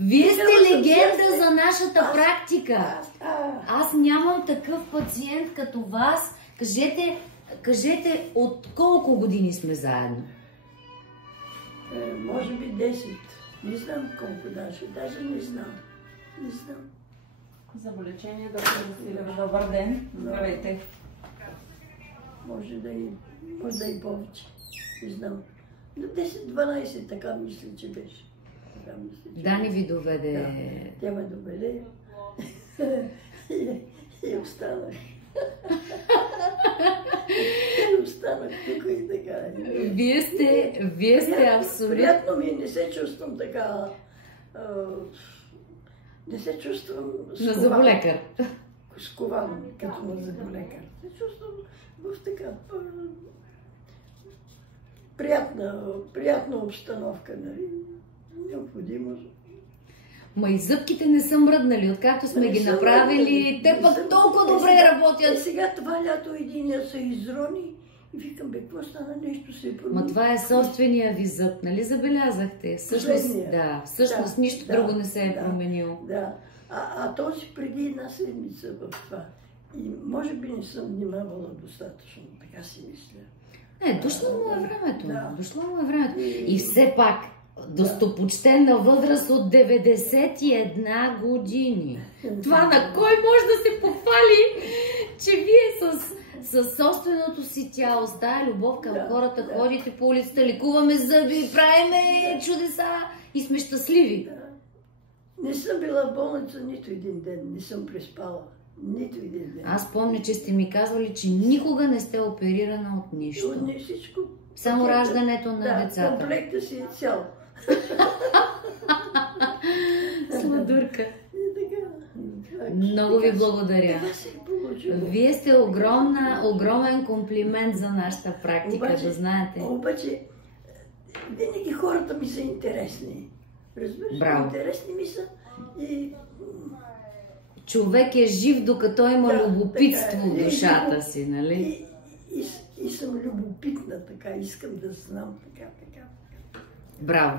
Вие сте легенда за нашата практика. Аз нямам такъв пациент като вас. Кажете от колко години сме заедно? Може би 10. Не знам колко даже не знам. Не знам. Заболечение, доктор Василева. Добър ден. Здравейте. Може да и повече. Не знам. Но 10-12 така мисля, че беше. Дани ви доведе. Да, тя ме доведе. И останах. И останах тук и така. Вие сте абсолютно... Приятно ми, не се чувствам така... Не се чувствам на зъболекар. Скован, като на зъболекар. Se чувствам в така приятна обстановка, нали? Необходимо. Ма и зъбките не са мръднали, откакто сме ги направили. Те пък толкова добре работят. Сега това лято единия се изрони и викам, бе, какво стана, нещо се е променило. Ма това е собствения ви зъб, нали забелязахте? Всъщност нищо друго не се е променило. Да, а този преди една седмица в това. И може би не съм внимавала достатъчно, така си мисля. Не, дошло му е времето. Дошло му е времето. И все пак, достопочтена възраст от 91 години. Това на кой може да се похвали, че вие с собственото си тяло, с тая любов към хората, ходите по улицата, ликуваме зъби, правиме чудеса и сме щастливи. Не съм била в болница нито един ден, не съм преспала. Нито един ден. Аз помня, че сте ми казвали, че никога не сте оперирана от нищо. От не всичко. Само раждането на децата. Комплекта си е цял. Сладурка. Много ви благодаря. Вие сте огромен комплимент за нашата практика, да знаете. Обаче, винаги хората ми са интересни. Разбираш, интересни ми са и... Човек е жив, докато има любопитство в душата си, нали? И съм любопитна, така, искам да знам, така. Браво!